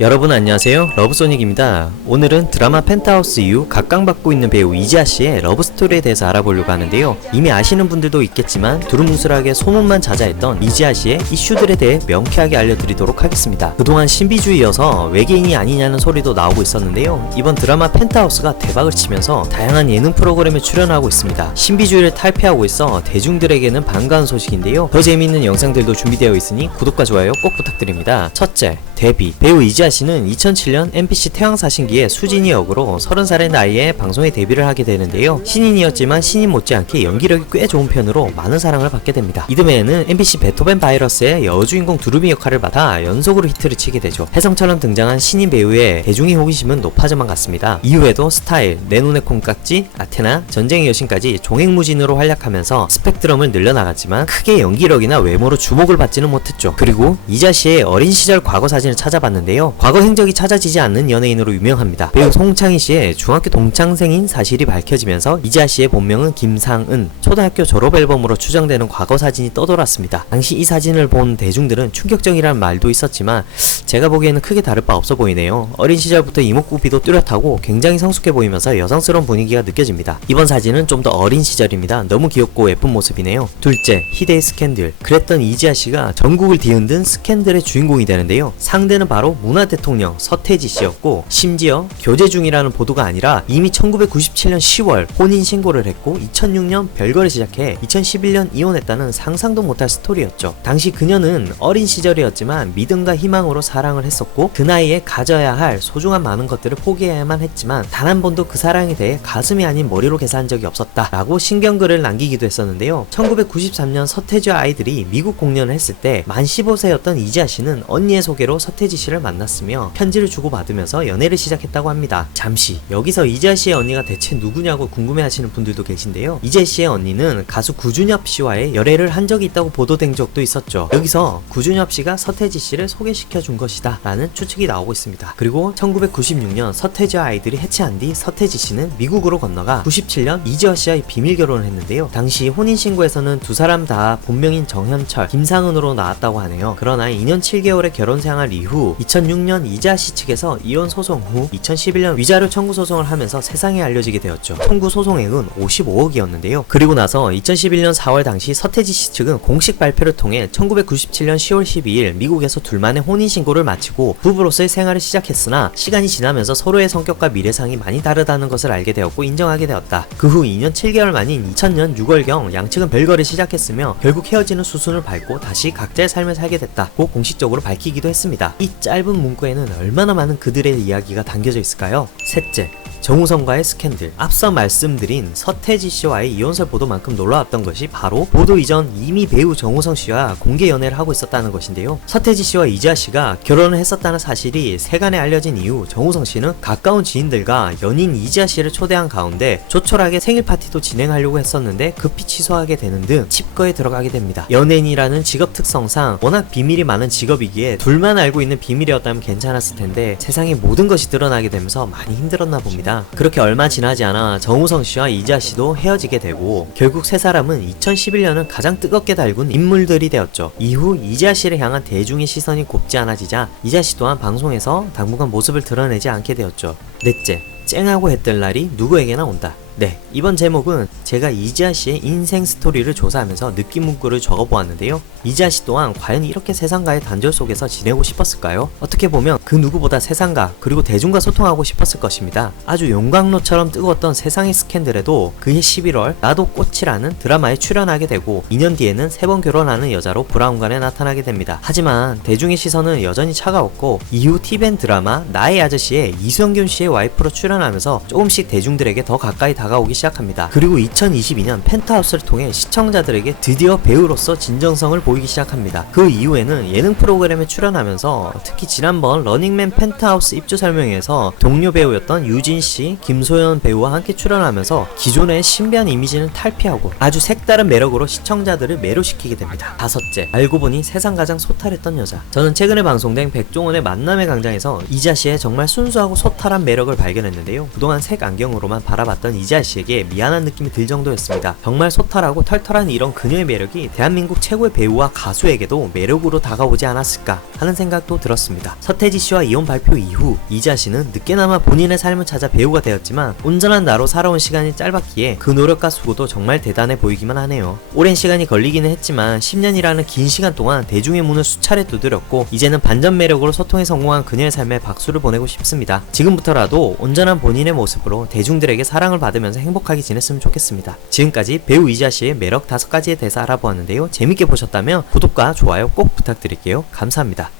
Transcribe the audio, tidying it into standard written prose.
여러분 안녕하세요, 러브소닉입니다. 오늘은 드라마 펜트하우스 이후 각광받고 있는 배우 이지아씨의 러브스토리에 대해서 알아보려고 하는데요. 이미 아시는 분들도 있겠지만 두루뭉술하게 소문만 자자했던 이지아씨의 이슈들에 대해 명쾌하게 알려드리도록 하겠습니다. 그동안 신비주의여서 외계인이 아니냐는 소리도 나오고 있었는데요. 이번 드라마 펜트하우스가 대박을 치면서 다양한 예능 프로그램에 출연하고 있습니다. 신비주의를 탈피하고 있어 대중들에게는 반가운 소식인데요. 더 재미있는 영상들도 준비되어 있으니 구독과 좋아요 꼭 부탁드립니다. 첫째, 데뷔. 배우 이지아씨는 2007년 MBC 태왕사신기의 수진이 역으로 30살의 나이에 방송에 데뷔를 하게 되는데요. 신인이었지만 신인 못지않게 연기력이 꽤 좋은 편으로 많은 사랑을 받게 됩니다. 이듬해에는 MBC 베토벤 바이러스의 여주인공 두루미 역할을 맡아 연속으로 히트를 치게 되죠. 혜성처럼 등장한 신인 배우의 대중의 호기심은 높아져만 갔습니다. 이후에도 스타일, 내 눈의 콩깍지, 아테나, 전쟁의 여신까지 종횡무진으로 활약하면서 스펙트럼을 늘려나갔지만 크게 연기력이나 외모로 주목을 받지는 못했죠. 그리고 이지아씨의 어린 시절 과거 사진을 찾아봤는데요. 과거 행적이 찾아지지 않는 연예인으로 유명합니다. 배우 송창희 씨의 중학교 동창생인 사실이 밝혀지면서 이지아씨의 본명은 김상은, 초등학교 졸업 앨범으로 추정되는 과거 사진이 떠돌았습니다. 당시 이 사진을 본 대중들은 충격적이라는 말도 있었지만 제가 보기에는 크게 다를 바 없어 보이네요. 어린 시절부터 이목구비도 뚜렷하고 굉장히 성숙해 보이면서 여성스러운 분위기가 느껴집니다. 이번 사진은 좀 더 어린 시절입니다. 너무 귀엽고 예쁜 모습이네요. 둘째, 희대의 스캔들. 그랬던 이지아씨가 전국을 뒤흔든 스캔들의 주인공이 되는데요. 상대는 바로 문화 대통령 서태지 씨였고, 심지어 교제 중이라는 보도가 아니라 이미 1997년 10월 혼인 신고를 했고 2006년 별거를 시작해 2011년 이혼했다는 상상도 못할 스토리였죠. 당시 그녀는 어린 시절이었지만 믿음과 희망으로 사랑을 했었고 그 나이에 가져야 할 소중한 많은 것들을 포기해야만 했지만 단 한 번도 그 사랑에 대해 가슴이 아닌 머리로 계산한 적이 없었다 라고 신경글을 남기기도 했었는데요. 1993년 서태지와 아이들이 미국 공연을 했을 때 만 15세였던 이지아씨는 언니의 소개로 서태지 씨를 만났으며 편지를 주고받으면서 연애를 시작했다고 합니다. 잠시 여기서 이지아씨의 언니가 대체 누구냐고 궁금해하시는 분들도 계신데요. 이지아씨의 언니는 가수 구준엽 씨와의 열애를 한 적이 있다고 보도된 적도 있었죠. 여기서 구준엽 씨가 서태지 씨를 소개시켜 준 것이다 라는 추측이 나오고 있습니다. 그리고 1996년 서태지와 아이들이 해체한 뒤 서태지 씨는 미국으로 건너가 97년 이지아 씨와의 비밀 결혼을 했는데요. 당시 혼인신고에서는 두 사람 다 본명인 정현철, 김상은으로 나왔다고 하네요. 그러나 2년 7개월의 결혼 생활 이후 2006년 이지아 씨 측에서 이혼 소송 후 2011년 위자료 청구 소송을 하면서 세상에 알려지게 되었죠. 청구 소송액은 55억이었는데요. 그리고 나서 2011년 4월 당시 서태지 씨 측은 공식 발표를 통해 1997년 10월 12일 미국에서 둘만의 혼인신고를 마치고 부부로서의 생활을 시작했으나 시간이 지나면서 서로의 성격과 미래상이 많이 다르다는 것을 알게 되었고 인정하게 되었다. 그 후 2년 7개월 만인 2000년 6월경 양측은 별거를 시작했으며 결국 헤어지는 수순을 밟고 다시 각자의 삶을 살게 됐다고 공식적으로 밝히기도 했습니다. 이 짧은 문구에는 얼마나 많은 그들의 이야기가 담겨져 있을까요? 셋째, 정우성과의 스캔들. 앞서 말씀드린 서태지 씨와의 이혼설 보도만큼 놀라웠던 것이 바로 보도 이전 이미 배우 정우성 씨와 공개 연애를 하고 있었다는 것인데요. 서태지 씨와 이지아 씨가 결혼을 했었다는 사실이 세간에 알려진 이후 정우성 씨는 가까운 지인들과 연인 이지아 씨를 초대한 가운데 조촐하게 생일 파티도 진행하려고 했었는데 급히 취소하게 되는 등 칩거에 들어가게 됩니다. 연예인이라는 직업 특성상 워낙 비밀이 많은 직업이기에 둘만 알고 있는 비밀이었다면 괜찮았을 텐데 세상의 모든 것이 드러나게 되면서 많이 힘들었나 봅니다. 그렇게 얼마 지나지 않아 정우성 씨와 이지아 씨도 헤어지게 되고 결국 세 사람은 2011년을 가장 뜨겁게 달군 인물들이 되었죠. 이후 이지아 씨를 향한 대중의 시선이 곱지 않아지자 이지아 씨 또한 방송에서 당분간 모습을 드러내지 않게 되었죠. 넷째, 쨍하고 해뜰 날이 누구에게나 온다. 네, 이번 제목은 제가 이지아 씨의 인생 스토리를 조사하면서 느낀 문구를 적어보았는데요. 이지아 씨 또한 과연 이렇게 세상과의 단절 속에서 지내고 싶었을까요? 어떻게 보면 그 누구보다 세상과 그리고 대중과 소통하고 싶었을 것입니다. 아주 용광로처럼 뜨거웠던 세상의 스캔들에도 그해 11월 나도 꽃이라는 드라마에 출연하게 되고 2년 뒤에는 3번 결혼하는 여자로 브라운관에 나타나게 됩니다. 하지만 대중의 시선은 여전히 차가웠고 이후 TVN 드라마 나의 아저씨에 이성균 씨의 와이프로 출연하면서 조금씩 대중들에게 더 가까이 다가오기 시작합니다. 그리고 2022년 펜트하우스를 통해 시청자들에게 드디어 배우로서 진정성을 보이기 시작합니다. 그 이후에는 예능 프로그램에 출연하면서 특히 지난번 러닝맨 펜트하우스 입주 설명회에서 동료 배우였던 유진씨, 김소연 배우와 함께 출연하면서 기존의 신비한 이미지는 탈피하고 아주 색다른 매력으로 시청자들을 매료시키게 됩니다. 다섯째, 알고 보니 세상 가장 소탈했던 여자. 저는 최근에 방송된 백종원의 만남의 강장에서 이지아 씨의 정말 순수하고 소탈한 매력을 발견했는데요. 그동안 색 안경으로만 바라봤던 이지아 이지아 씨에게 미안한 느낌이 들 정도였습니다. 정말 소탈하고 털털한 이런 그녀의 매력이 대한민국 최고의 배우와 가수에게도 매력으로 다가오지 않았을까 하는 생각도 들었습니다. 서태지 씨와 이혼 발표 이후 이지아 씨는 늦게나마 본인의 삶을 찾아 배우가 되었지만 온전한 나로 살아온 시간이 짧았기에 그 노력과 수고도 정말 대단해 보이기만 하네요. 오랜 시간이 걸리기는 했지만 10년이라는 긴 시간 동안 대중의 문을 수차례 두드렸고 이제는 반전 매력으로 소통에 성공한 그녀의 삶에 박수를 보내고 싶습니다. 지금부터라도 온전한 본인의 모습으로 대중들에게 사랑을 받으면서 행복하게 지냈으면 좋겠습니다. 지금까지 배우 이지아 씨의 매력 5가지에 대해서 알아보았는데요. 재밌게 보셨다면 구독과 좋아요 꼭 부탁드릴게요. 감사합니다.